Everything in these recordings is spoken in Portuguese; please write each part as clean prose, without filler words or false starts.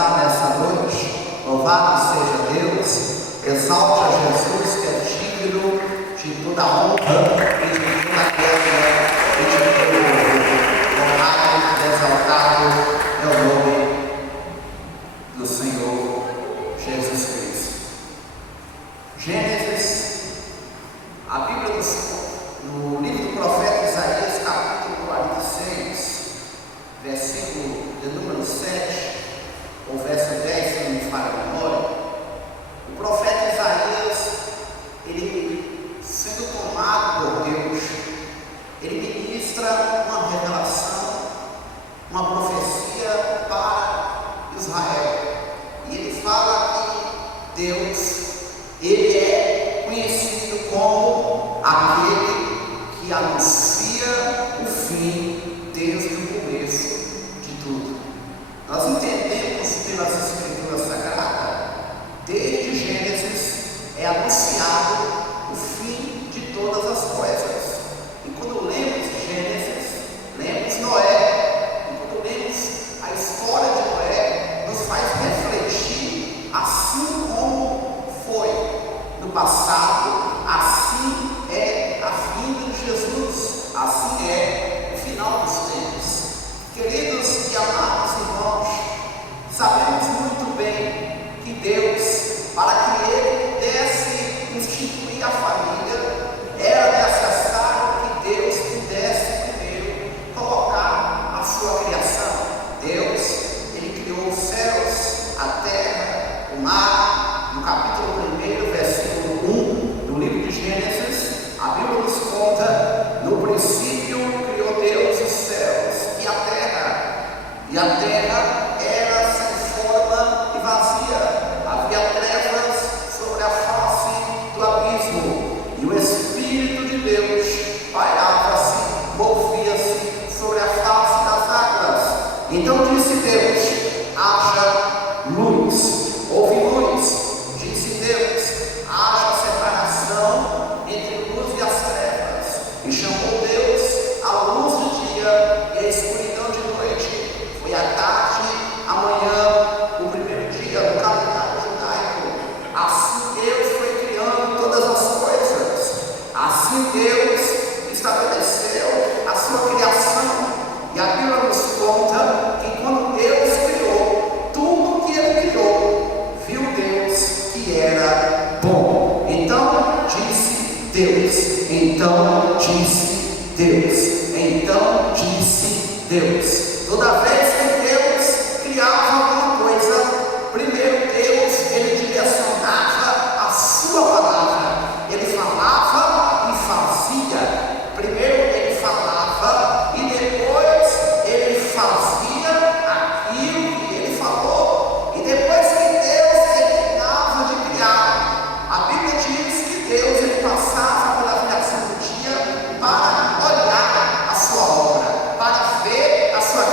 está nessa noite. Louvado seja Deus, exalte a Jesus que é digno de toda honra e de toda glória e de todo louvor. Louvado e exaltado é o nome do Senhor Jesus Cristo. Gênesis, a Bíblia no livro do profeta Isaías, capítulo 46, versículo de número 7, ou verso 10, se não me falha a memória, o profeta Isaías, ele sendo tomado por Deus, ele ministra uma revelação, uma profecia para Israel, e ele fala que Deus, ele é conhecido como aquele que anuncia o fim desde o começo de tudo. Nós entendemos pelas Escrituras Sagradas, desde Gênesis é anunciado o fim de todas as coisas. E quando lemos Gênesis, lemos Noé. E quando lemos a história de Noé, nos faz refletir, assim como foi no passado, assim é a vinda de Jesus, assim é o final dos tempos. Queridos e amados irmãos, sabemos muito bem que Deus, para que Ele pudesse instituir a família, era necessário que Deus pudesse primeiro colocar a sua criação. Deus, Ele criou os céus, a terra, o mar. No capítulo 1, versículo 1 do livro de Gênesis, a Bíblia nos conta: no princípio criou Deus os céus e a terra era sem forma e vazia, havia trevas sobre a face do abismo, e o Espírito de Deus pairava-se, movia-se sobre a face das águas. Então disse Deus: haja luz. Houve luz. Disse Deus: haja separação entre luz e as trevas. E chamou Deus a luz do dia e a escuridão de noite. Foi a tarde, a manhã, o primeiro dia do calendário judaico. Assim Deus foi criando todas as coisas. Assim Deus estabeleceu a sua criação. E a Bíblia nos conta que quando Deus criou, tudo que Ele criou, viu Deus que era bom. Então disse Deus. Então disse Deus. Então disse Deus. Toda vez que Deus criava alguma coisa, primeiro Deus, Ele direcionava a sua palavra. Ele falava e fazia. Primeiro Ele falava e depois Ele fazia aquilo que Ele falou. E depois que Deus terminava de criar, a Bíblia diz que Deus, Ele passava pela criação do dia para olhar a sua obra, para ver a sua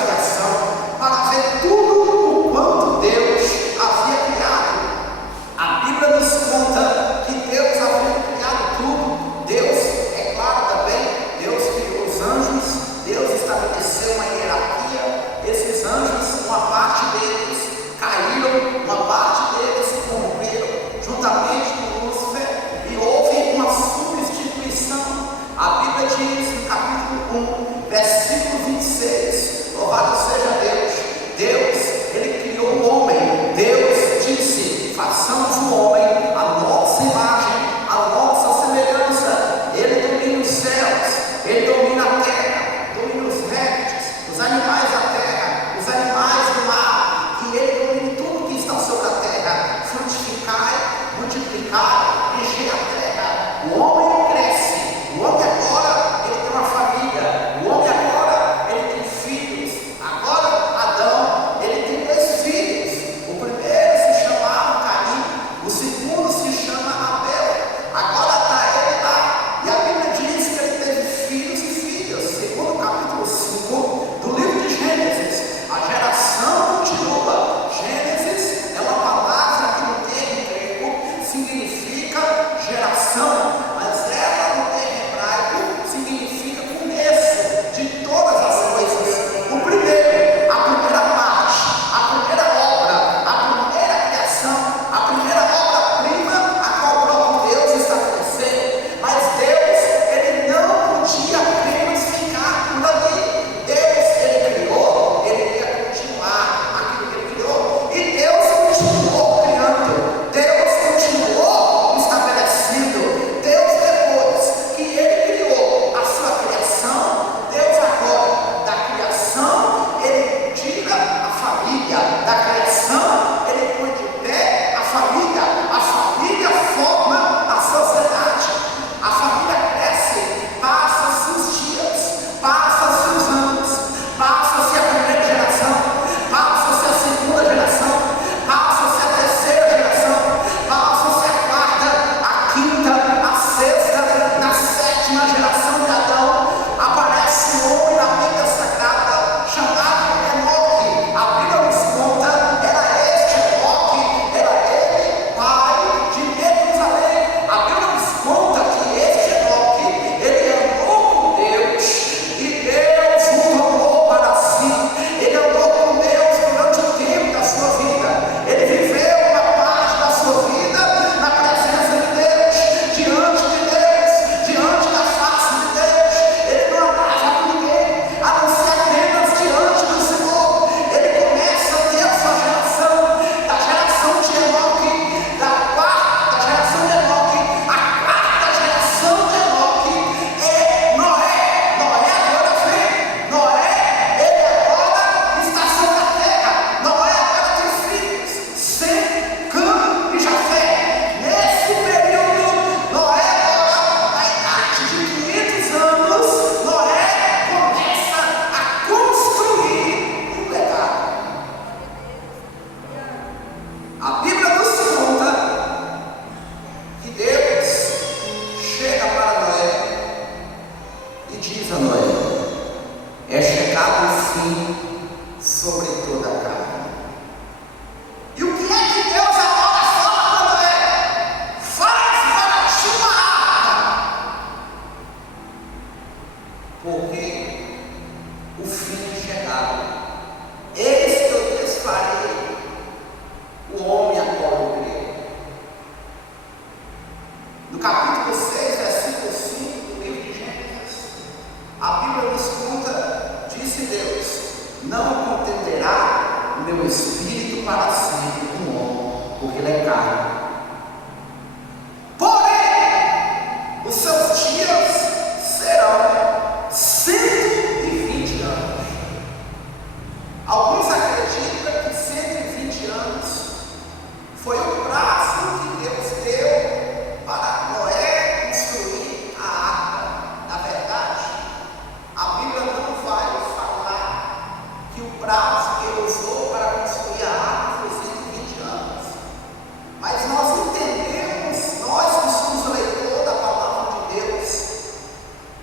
carne. E o que é que Deus agora fala para Noé? Faz para ti uma arca, porque o fim é chegado. Eis que eu desfarei o homem a qual eu criei. No capítulo 6, versículo 5 do livro de Gênesis, a Bíblia nos conta, disse Deus: não contenderá o meu espírito para sempre com o homem, porque ele é carne. Porém, os seus dias serão 120 anos. Alguns acreditam que 120 anos foi o prazo que Deus deu para Noé construir a arca. Na verdade, a Bíblia não vai falar que o prazo que ele usou para construir a arca foi 120 anos. Mas nós entendemos, nós que somos leitores da palavra de Deus,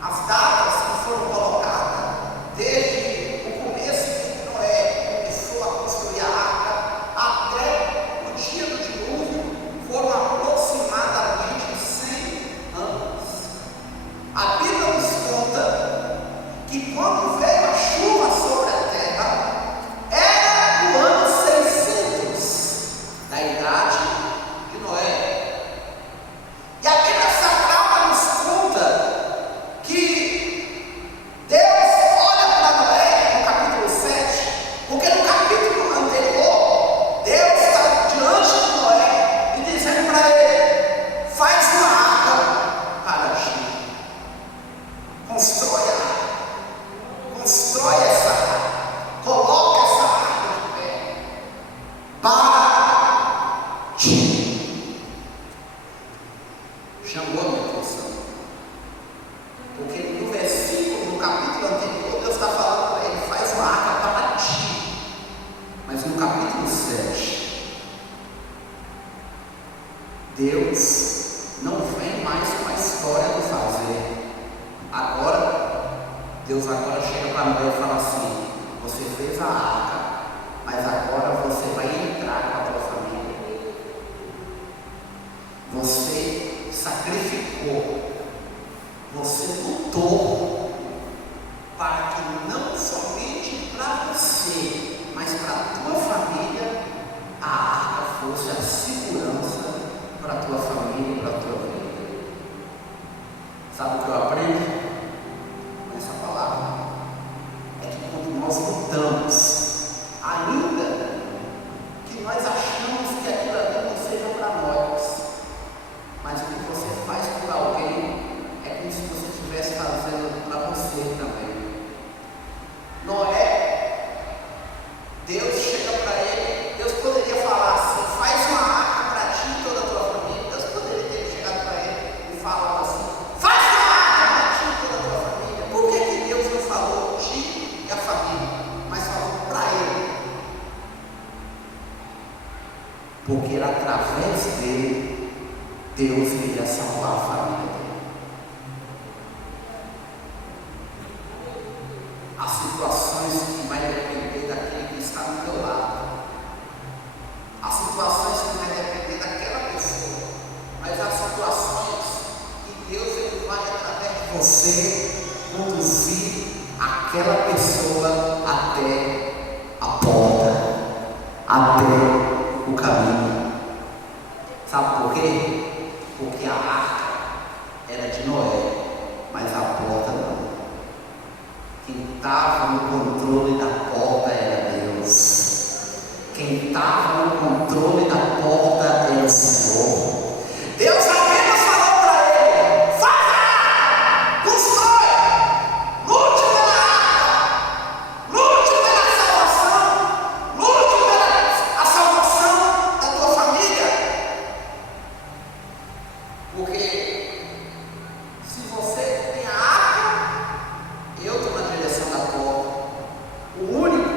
as datas que foram colocadas desde o começo que Noé começou a construir a arca até o dia do dilúvio foram aproximadamente 100 anos. A Bíblia nos conta que quando veio a chuva sobre a terra, era o ano 600 da idade de Noé. E a Bíblia Sagrada nos conta que Deus olha para Noé no capítulo 7, porque no capítulo anterior, Deus está diante de Noé e dizendo para ele: faz uma arca para ti, constrói a arca, constrói essa arca, coloca essa arca de pé para ti. Chamou a minha atenção, porque no versículo, no capítulo anterior, Deus está falando para ele: faz uma arca para ti. Mas no capítulo 7, Deus não vem mais com a história do fazer. Deus agora chega para Noé e fala assim: você fez a arca, mas agora você vai entrar com a tua família. Você sacrificou, você lutou para que não somente para você, mas para a tua família, a arca fosse a segurança para a tua família e para a tua vida. Sabe o que eu aprendo com essa palavra? É que quando nós lutamos, ainda que nós achamos que aquilo ali não seja para nós, mas o que você faz por alguém é como se você estivesse fazendo para você também. Noé, Deus chega para ele, Deus poderia falar assim: faz uma arca para ti e toda a tua família. Deus poderia ter chegado para ele e falado assim: faz uma arca para ti e toda a tua família. Por que Deus não falou ti e a família, mas falou para ele? Porque era através dele Deus iria salvar a família dele. As situações que vai depender daquele que está do teu lado, as situações que vai depender daquela pessoa, mas as situações que Deus ele vai, através de você, conduzir aquela pessoa até a porta, até o caminho. Sabe por quê? Porque a arca era de Noé, mas a porta não. Quem estava no controle da porta era Deus. Quem estava no controle da porta era o Senhor. Deus apenas falou para ele: faz a arca, constrói, lute pela arca, lute pela salvação, lute pela a salvação da tua família. Porque se você tem a arca, eu estou na direção da porta. O único,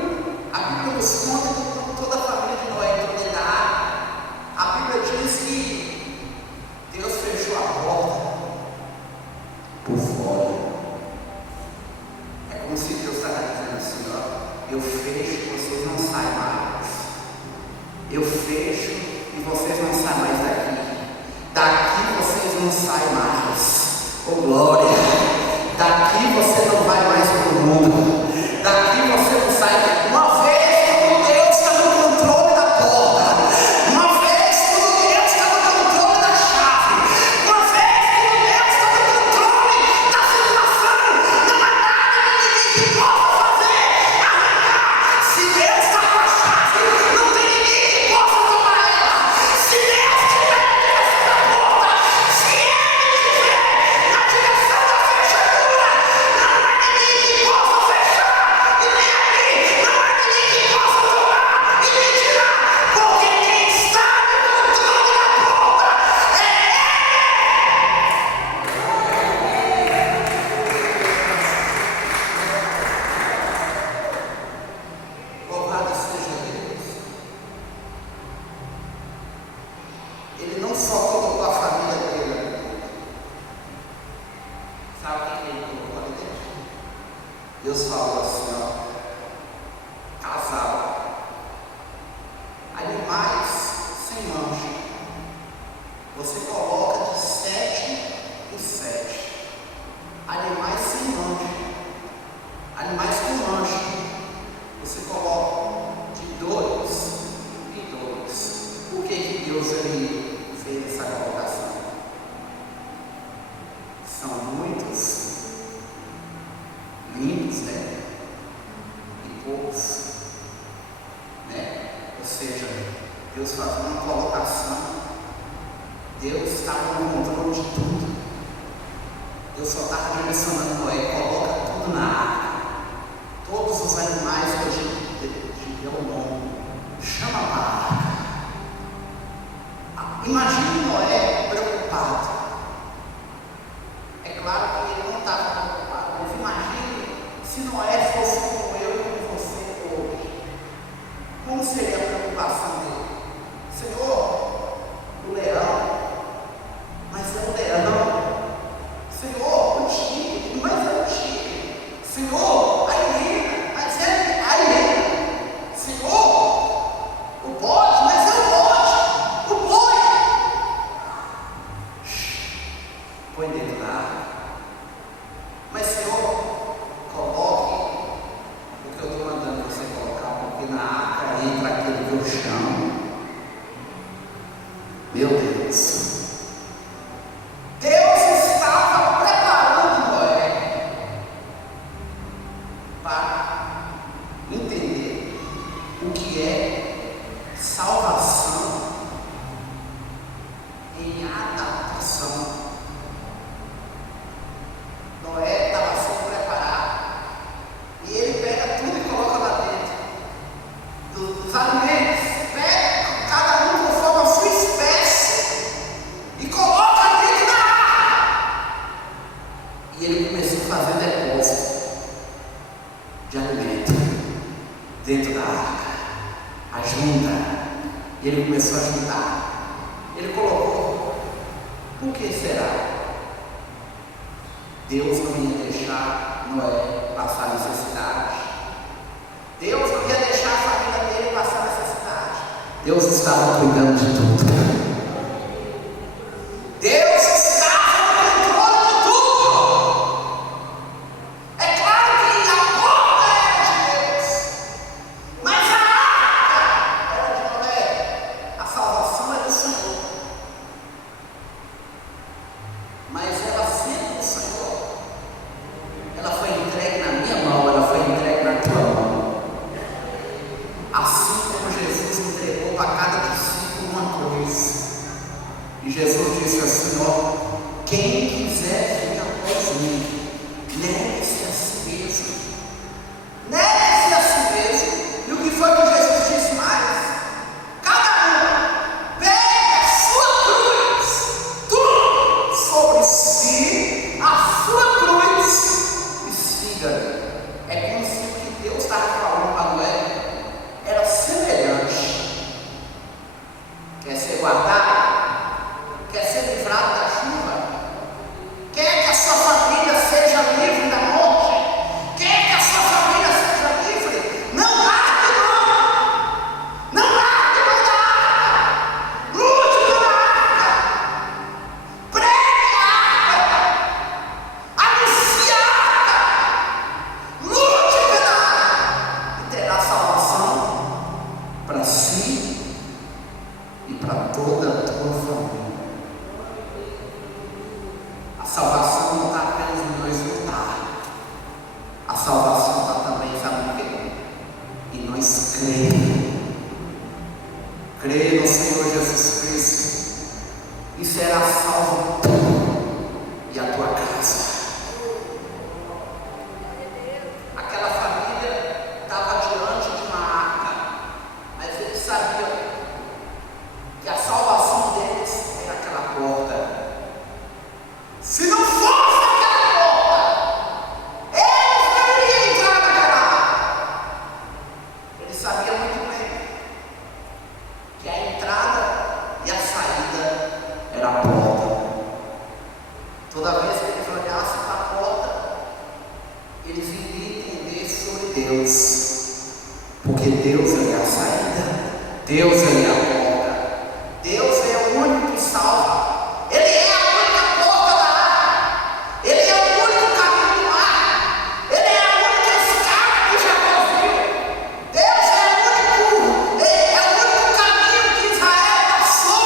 a Bíblia nos conta que quando toda a família de Noé entrou dentro da arca, Eu fecho e vocês não saem mais daqui. Daqui vocês não saem mais. Oh glória! Daqui você não vai mais para o mundo. Daqui você não sai. Uma vez quando Deus está no controle da porta. Uma vez quando Deus está no controle da chave. Uma vez quando Deus está no controle da situação. Não há nada que possa fazer arrancar. Se Deus está com a chave, não tem ninguém que possa tomar ela. Se Deus estiver na direção da porta, se Ele estiver na direção da fechadura, não há ninguém que possa fechar. E nem aqui, não há ninguém que possa tomar e me tirar. Porque quem está no controle da porta é Ele. Louvado seja Deus. Ele não só colocou a família dele ali dentro. Sabe o que ele colocou ali dentro? Deus falou assim, ó, casal, animais sem mancha, você coloca de 7 em 7, animais sem mancha, animais com mancha, você coloca de 2 em 2. Por que Deus ele fez essa colocação? São muitos limpos, né? E poucos, né? Ou seja, Deus fazendo uma colocação. Deus estava no controle de tudo. Deus só estava direcionando Noé, coloca tudo na arca. Todos os animais que a gente deu o nome, chama para a arca. Imagine Noé preocupado. É claro que ele não estava preocupado, mas imagine se Noé fosse como eu e como você hoje. Como seria a preocupação dele? Senhor, o leão, mas é o leão. Senhor, o tigre, mas é o tigre. Senhor, a hiena, mas é a hiena. Senhor, o bode, mas é o bode. O boi. Põe dentro da água. Mas Senhor, coloque o que eu estou mandando você colocar, porque na arca entra aquilo que eu chamo. Meu Deus. Deus estava preparando Noé para entender o que é salvação em adaptação. Noé estava sendo preparado e ele pega tudo e coloca lá dentro dos alimentos, pega cada um conforme a sua espécie e coloca dentro da arca. E ele começou a fazer depósito de alimento dentro da arca, a junta. E ele começou a juntar. Ele colocou. Por que será? Deus não ia deixar Noé passar necessidade. Deus não ia deixar a família dele passar necessidade. Deus estava cuidando de tudo. Deus estava no controle de tudo. É claro que a porta era de Deus, mas a arca era de Noé. A salvação é do Senhor. Mas ela sendo do Senhor, ela foi entregue na minha mão, ela foi entregue na tua mão. Assim como Jesus entregou para cada discípulo uma coisa. E Jesus disse assim, ó, quem quiser vir após mim, negue-se a si mesmo. Negue-se a si mesmo. E o que foi que Jesus disse mais? Cada um pegue a sua cruz, tudo sobre si, a sua cruz, e siga-me. É como se o que Deus estava falando para Noé era semelhante. Quer ser guardado? Quer ser livrado da chuva? si e para toda a tua família. A salvação não está apenas em nós lutar. A salvação está também, sabe o quê? E nós crer no Senhor Jesus Cristo, e será salvo tu e a tua casa. Aquela família estava diante de uma arca, mas eles sabiam que a salvação deles era aquela porta. Se não fosse aquela porta, eles não iriam entrar naquela arca. Eles sabiam muito bem que a entrada e a saída era a porta. Toda vez que eles olhassem para a porta, eles iriam entender sobre Deus, porque Deus é a saída, Deus é a porta, Deus é o único que salva. Ele é a única porta da arca, Ele é o único caminho do mar, Ele é a única escada que Jacó viu. Deus é o único caminho que Israel passou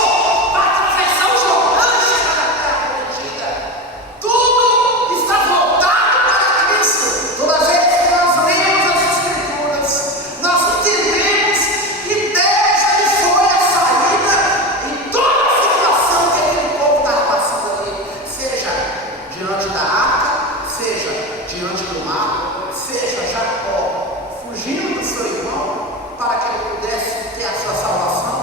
para atravessar o Jordão e chegar na terra prometida. Tudo está voltado para Cristo. Toda vez que nós lemos as Escrituras, nós entendemos que Deus ele foi a saída em toda a situação que aquele povo estava passando ali, seja diante da arca, seja diante do mar, seja Jacó fugindo do seu irmão para que ele pudesse ter a sua salvação,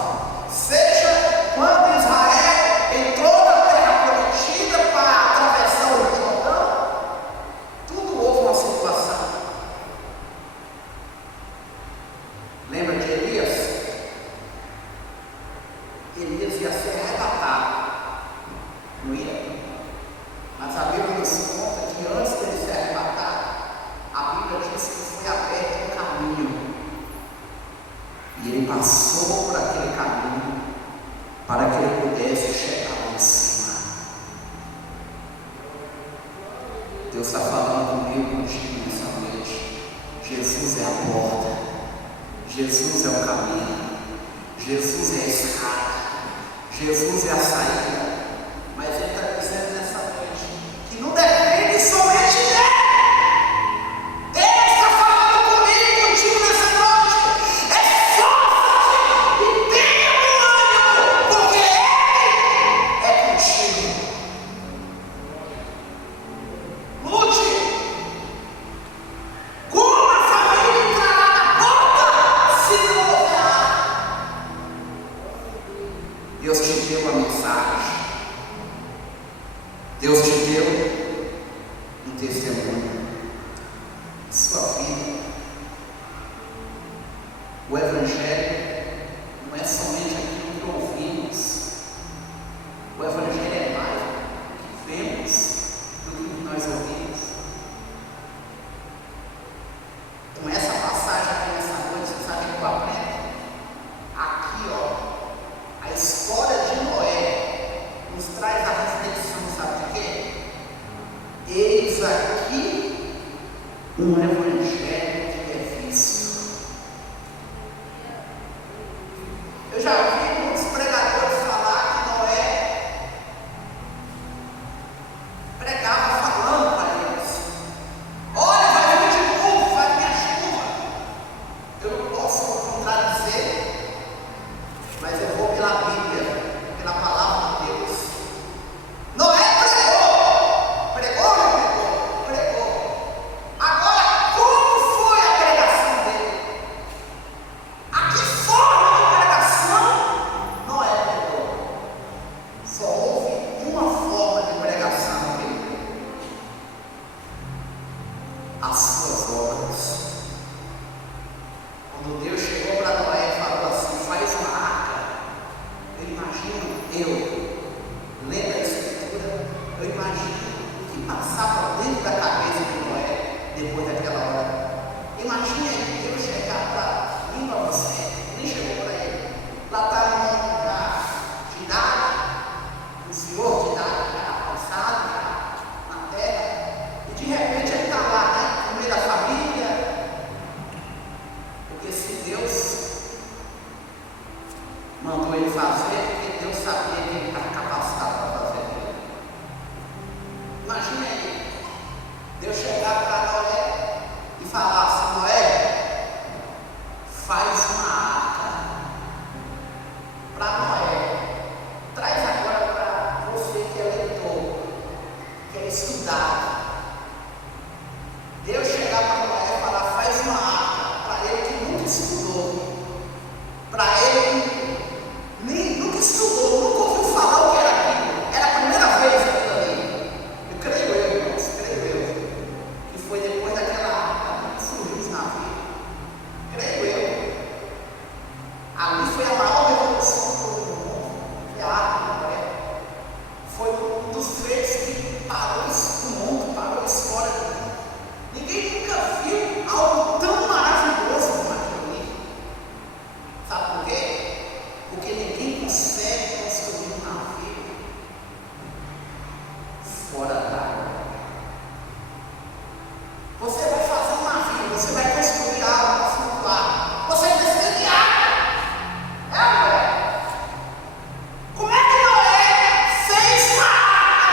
seja quando Israel entrou na terra prometida para atravessar o Jordão. Tudo houve uma situação. Lembra de Elias? Elias ia ser arrebatado, não ia? Mas a Bíblia nos conta que antes dele ser arrebatado, a Bíblia diz que foi aberto um caminho, e ele passou por aquele caminho para que ele pudesse chegar lá em cima. Deus está falando comigo, contigo nessa noite. Jesus é a porta, Jesus é o caminho, Jesus é a escada, Jesus é a saída. Mas Ele está dizendo nessa noite que não depende somente dele. Deus está falando comigo e contigo nessa noite. Esforça-te e tenha bom ânimo, porque Ele é contigo. Lute. Como a família entrará na porta se não houver arca? Deus te deu uma mensagem. Deus te deu um testemunho. Sua vida. O Evangelho não é somente aquilo que ouvimos. O Evangelho é mais do que vemos, do que nós ouvimos. Com essa passagem aqui nessa noite, você sabe o que eu aprendo? Aqui, ó, a história de Noé nos traz a reflexão, sabe de quê? Eis aqui um evangelho que é visto. Eu já vi muitos pregadores falar que Noé pregava falando para eles: olha, vai vir dilúvio, vai vir a chuva. Eu não posso contradizer, mas eu vou pela Bíblia, pela palavra de Deus. Noé pregou. Agora, mandou ele fazer, porque Deus sabia que ele estava capacitado para fazer aquilo. Imagina aí, Deus chegar para Noé e falar assim: Noé, faz uma arca para Noé. Traz agora para você que é leitor, que é estudado. Deus chegar para Noé e falar: faz uma arca para ele que nunca estudou, para ele que nunca estudou, nunca ouviu falar o que era aquilo. Era a primeira vez aquilo ali. Eu creio, irmãos, que foi depois daquela arca que surgiu os navios. Creio eu. Ali foi a maior revolução do mundo, que a arca de Noé. Foi um dos feitos que parou o mundo, parou a história do mundo. Ninguém nunca viu algo tão maravilhoso como aquilo ali. Sabe por quê? Porque ninguém consegue construir um navio fora d'água. Você vai fazer um navio, você vai construir algo para flutuar. Você precisa de água. Noé? Como é que Noé fez uma arca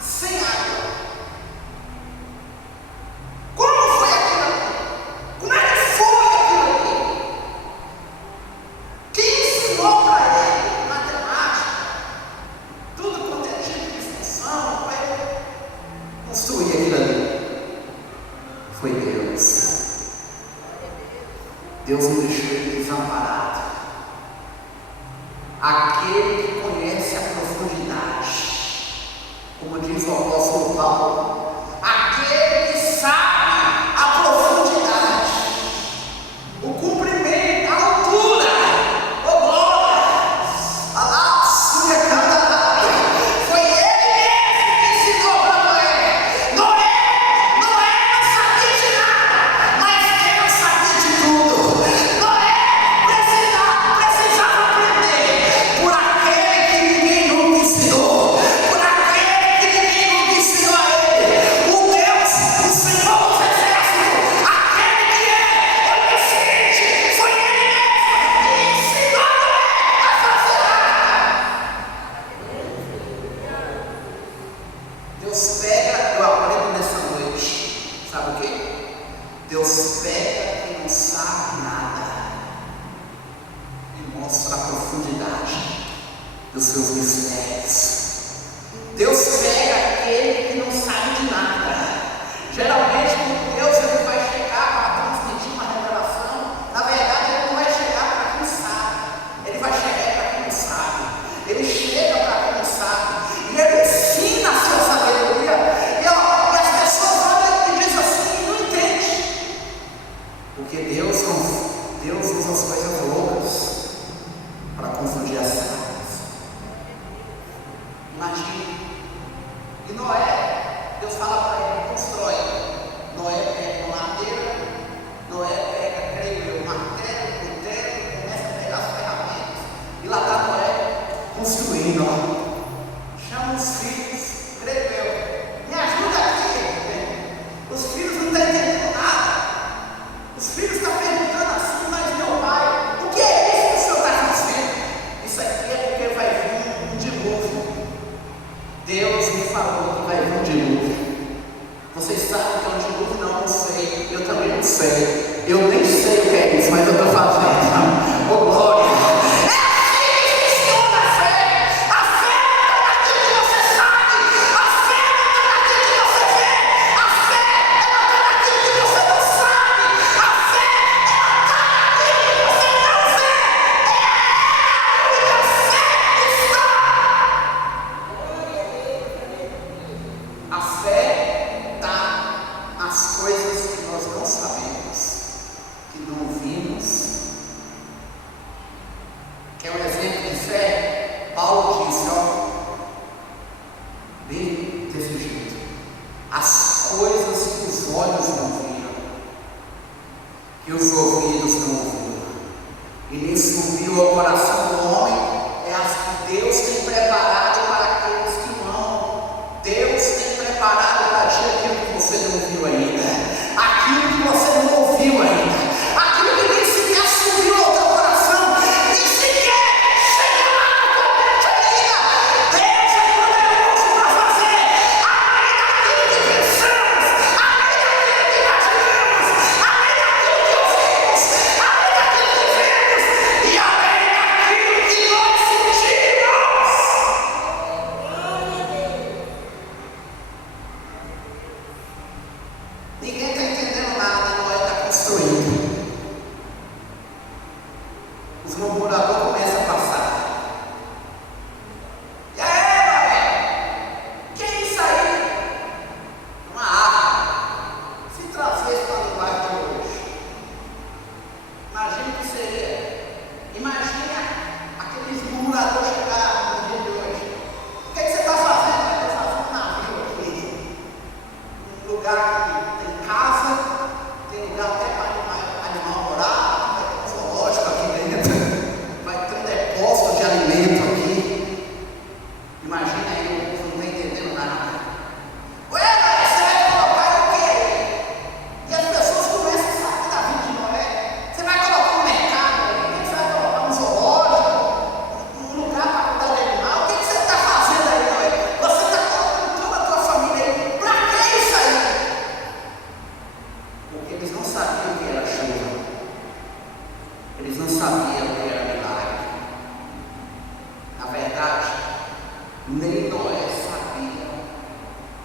sem água? Como foi aquilo ali? Como é que foi aquilo ali? Quem ensinou para ele matemática, tudo quanto é tipo de função, para ele construir aquilo ali? Foi Deus. Deus não deixou ele desamparado. Aquele que conhece a profundidade, como diz o apóstolo Paulo, aquele que sabe a profundidade, o comprimento, a altura, o glória, a sua candada, foi ele mesmo que ensinou para Noé. Noé não sabia de nada, mas Deus sabia de tudo. Noé precisava aprender por aquele que ninguém nunca ensinou, por aquele que ninguém nunca ensinou a ele. O Deus, o Senhor dos Exércitos, aquele que é onisciente, foi ele mesmo que ensinou Noé a fazer arca. Deus pega, eu aprendo nessa noite, sabe o quê? Deus pega quem não sabe nada e mostra a profundidade dos seus mistérios. Deus pega aquele que não sabe de nada. Geralmente, quando Deus ele vai chegar para transmitir uma revelação, na verdade, ele não vai chegar para quem sabe, ele vai chegar para quem não sabe. Ele chega para quem não sabe e ele ensina a sua sabedoria. E as pessoas olham e dizem assim: não entende. Porque Deus usa as coisas loucas para confundir as águas. Imagina. E Noé, Deus fala para ele: constrói. Noé pega uma madeira, Noé pega, creio eu, martelo, cutelo, começa a pegar as ferramentas, e lá está Noé construindo. Chama os filhos, creio eu, me ajuda aqui. Os filhos não estão entendendo nada. Os filhos estão perguntando assim: mas meu pai, o que é isso que o senhor está fazendo? Isso aqui é porque vai vir um dilúvio. Deus me falou que vai vir um dilúvio. Vocês sabem o que é um dilúvio? Não sei. Eu também não sei. Eu nem sei o que é isso, mas eu estou fazendo. Oh, glória! É assim que funciona a fé. A fé não está naquilo que você sabe. A fé não está naquilo que você vê. A fé ela está naquilo que você não sabe. A fé ela está naquilo que você não vê. É a fé está. A fé está nas coisas que nós não sabemos, que não vimos. Quer um exemplo de fé? Paulo disse, bem desse jeito: as coisas que os olhos não viram, que os ouvidos não ouviram, e nem subiu ao coração do homem, é as que Deus tem preparado para aqueles que o amam. Deus tem preparado para ti aquilo que você não viu ainda, aquilo que você não ouviu ainda, aquilo que nem sequer subiu ao teu coração, nem sequer vapor começa a passar. E aí, Noé? Que é isso aí? Uma arca. Se traduzisse para a linguagem de hoje, imagina o que seria. Imagina aqueles murmuradores chegar no dia de hoje. O que você está fazendo? Eu estou fazendo um navio aqui. Um lugar que tem casa, tem lugar até para animal morar, vai ter um zoológico aqui dentro, vai ter um depósito de alimento aqui. Imagina aí, o povo não está entendendo nada. Ué, mas você vai colocar o quê? E as pessoas começam a saber da vida de Noé. Você vai colocar um mercado aí? Você vai colocar um zoológico? Um lugar para cuidar de animal? O que você está fazendo aí, Noé? Você está colocando toda a tua família aí. Para que isso aí? Porque eles não sabiam o que era chuva. Eles não sabiam o que era milagre. Na verdade, nem Noé sabia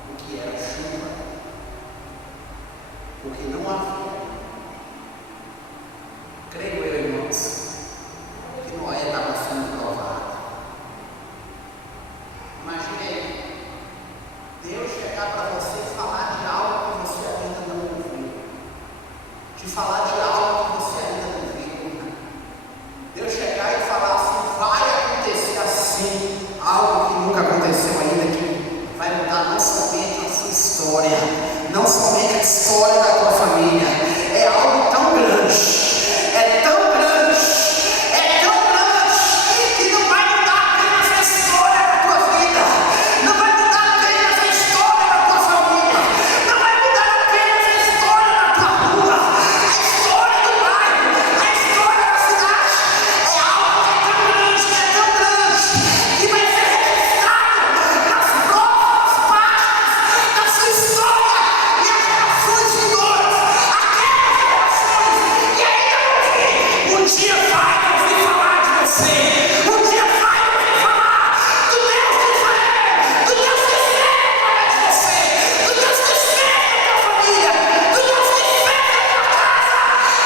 o que era chuva. Porque não havia. Creio eu, irmãos, que Noé estava sendo provado. Imagine aí, Deus chegar para você e falar de algo que você ainda não ouviu. Te falar de algo que você ainda não viu. Deus chegar e falar assim, vai acontecer assim, algo que nunca aconteceu ainda, que vai mudar não somente a sua história, não somente a história da tua família. É algo tão grande, é tão grande, é tão grande, que não vai mudar apenas a história da tua vida, não vai mudar apenas a história da tua família, não vai mudar apenas a história da tua rua, a história do bairro, a história da cidade. É algo que é tão grande, que vai ser registrado nas próximas páginas da sua história, e as gerações vindouras, aquelas gerações que ainda não vi, um dia vai ouvir falar de você, um dia vai ouvir falar do Deus de Israel, do Deus que fez através de você, do Deus que fez na tua família, do Deus que fez na tua casa,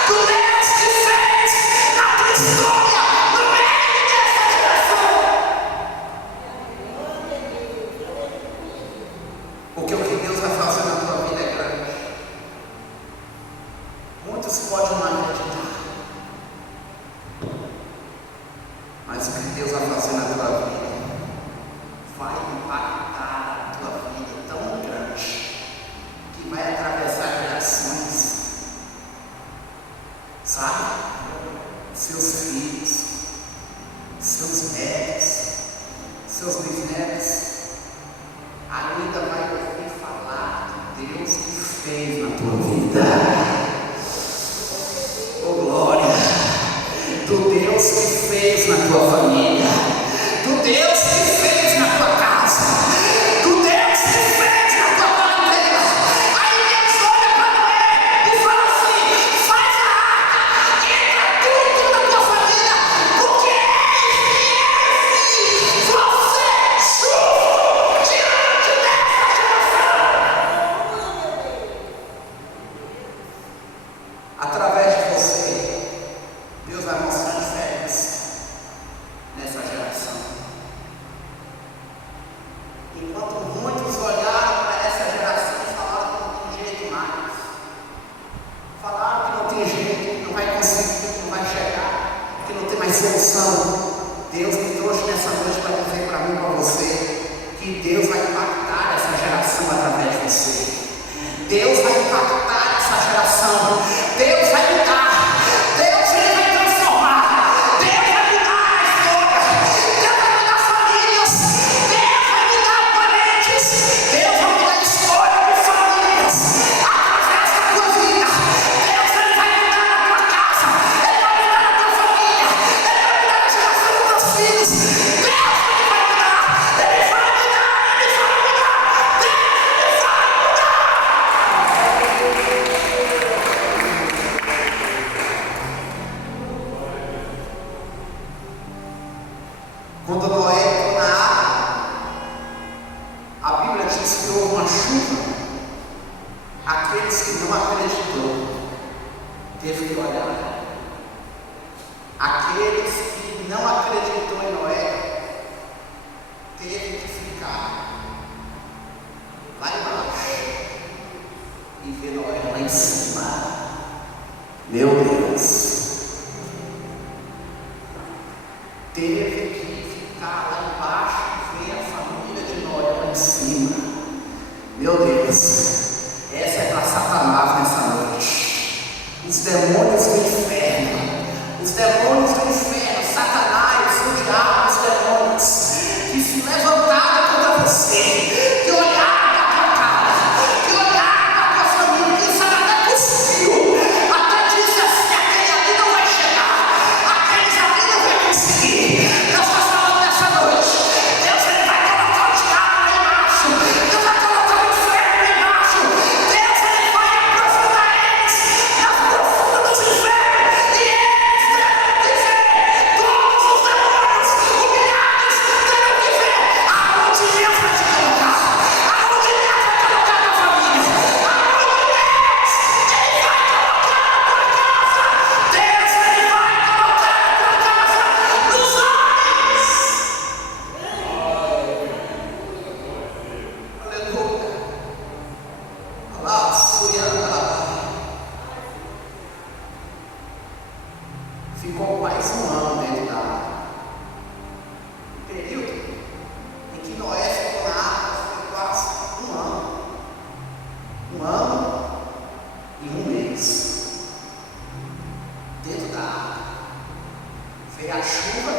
do Deus que fez na tua história, no meio dessa geração. Porque o que Deus vai fazer na tua vida é grande. Muitos podem não acreditar, mas o que Deus vai fazer na tua vida vai impactar a tua vida tão grande que vai atravessar gerações, sabe? Seus filhos, seus netos, seus bisnetos, ainda vai ouvir falar de Deus que fez na tua vida. Oh glória! Do Deus que fez na tua família, do Deus que fez na tua casa, do Deus que fez na tua parentela. Aí Deus olha para Noé e fala assim: faz a arca, entra tudo na tua família, porque esse você chuva diante dessa geração. Através de você, Deus vai mostrar a diferença nessa geração. Enquanto muitos olharam para essa geração e falaram que não tem jeito mais, falaram que não tem jeito, que não vai conseguir, que não vai chegar, que não tem mais solução, Deus me trouxe nessa noite para dizer para mim e para você que Deus vai impactar essa geração através de você. Deus vai impactar essa geração. Deus vai mudar. Deus ele vai transformar. Deus vai mudar a história. Deus vai mudar famílias. Deus vai mudar parentes. Deus vai mudar a história de famílias através da tua vida. Deus ele vai mudar a tua casa. Ele vai mudar a tua família. Ele vai mudar a geração dos teus filhos. Deus ele vai mudar. Ele vai mudar. Ele vai mudar. Deus ele vai mudar. Quando Noé entrou na água, a Bíblia diz que houve uma chuva. Aqueles que não acreditou teve que olhar. Aqueles que teve que ficar lá embaixo e ver a família de Noé lá em cima. Meu Deus, essa é para Satanás nessa noite. Os demônios do inferno, Satanás, o diabo, os demônios que se levantaram contra você, que olharam para a tua cara, que olharam para a tua família, que sabe até cuspiu, até disse assim: aquele ali não vai chegar, aqueles ali não vai conseguir. Deus está falando nessa noite. Deus, ele vai colocar o diabo lá embaixo, Deus vai colocar o inferno lá embaixo, Deus, ele vai aprofundar eles nas profundas do inferno, e eles terão que ver, todos os demônios humilhados terão que ver aonde Deus vai te colocar, aonde Deus vai colocar na família, aonde Deus ele vai colocar a tua casa, Deus ele vai colocar a tua casa nos ares. Aleluia. Ficou mais um ano dentro da água. O período em que Noé ficou na água foi quase um ano. Um ano e um mês dentro da água. Veio a chuva,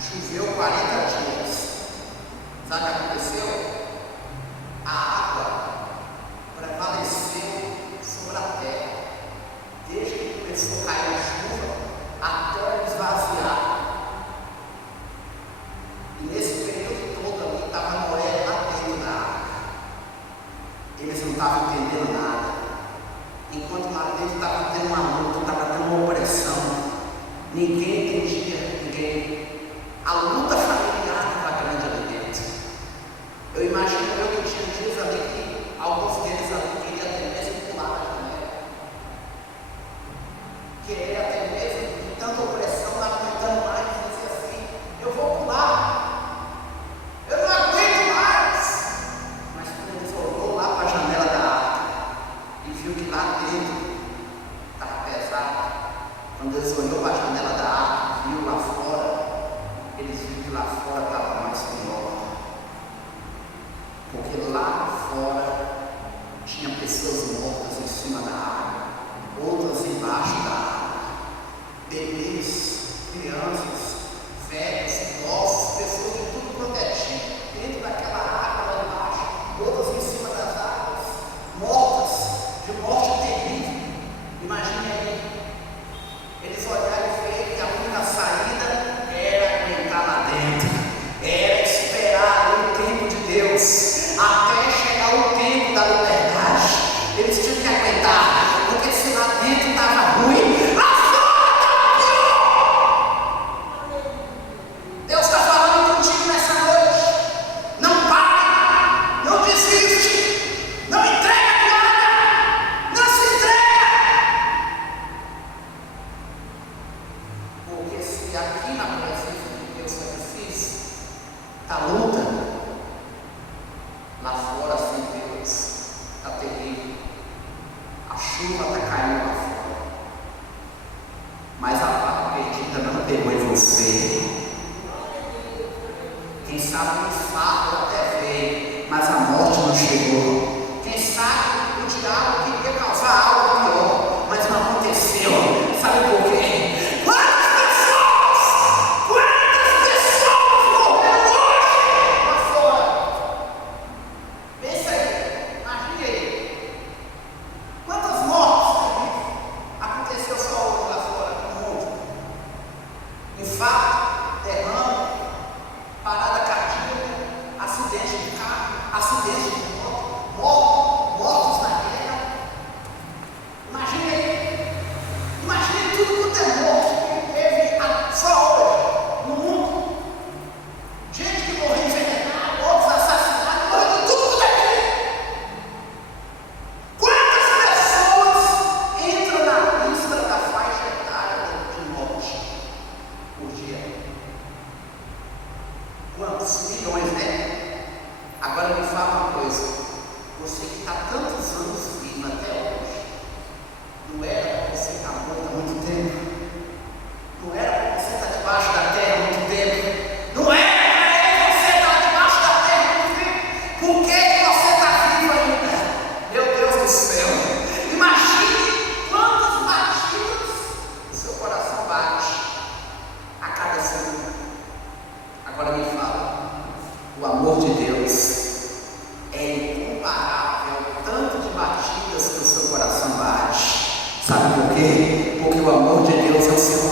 choveu 40 dias. Sabe o que aconteceu? A água prevaleceu sobre a terra, desde que começou a cair a chuva até esvaziar. E nesse período todo ali estava Noé lá dentro da água. Eles não estavam entendendo nada. Enquanto lá dentro estava tendo uma luta, estava tendo uma opressão, ninguém entendia ninguém. A luta familiar estava grande ali dentro. Eu imagino que tinha dias ali que alguns deles ali queriam até mesmo pular da janela. Queria até mesmo, de tanta opressão, não aguentando mais, dizer assim: eu vou pular, eu não aguento mais. Mas quando eles olhou lá para a janela da arca e viu que lá dentro estava pesado, quando eles olhou para a janela da arca e viu lá fora, eles viram que lá fora estava mais pior. Porque lá fora tinha pessoas mortas em cima da água, outras embaixo da água, bebês, crianças, velhos, idosos, pessoas de tudo quanto é tipo, dentro daquela água lá embaixo, outras em cima das águas, mortas, de morte terrível. Imagine aí, eles olharam e viram que a única saída era entrar lá dentro, era esperar o tempo de Deus, até chegar o tempo da liberdade. Eles tinham que aguentar, porque se lá dentro estava ruim, lá fora estava pior. Deus está falando contigo nessa noite. Não pare, não desiste, não entrega a toalha, não se entrega. Porque se aqui na presença de Deus é difícil, está luta, lá fora sem Deus está terrível. A chuva está caindo lá fora, mas a barra perdida não pegou em você. Quem sabe o infarto até veio, mas a morte não chegou. Quem sabe o diabo queria causar algo pior, mas não aconteceu. Sabe por quê? Quantas pessoas morreram hoje lá fora? Pensa aí, imagine aí. Quantas mortes aconteceu só hoje lá fora no mundo? Infarto, derrame, parada cardíaca, acidente de carro, acidente de moto, mortos na guerra. Imagine aí. Imagine tudo quanto é morte que teve só hoje no mundo. Gente que morreu envenenada, outros assassinados, morreu de tudo quanto é jeito. Quantas pessoas entram na lista da faixa etária de morte por dia? Quantos milhões, né? Agora me fala uma coisa: você que está tantos anos vivo até hoje, não era para você estar morto há muito tempo? Não era para você estar debaixo da terra O amor de Deus é incomparável ao tanto de batidas que o seu coração bate. Sabe por quê? Porque o amor de Deus é o seu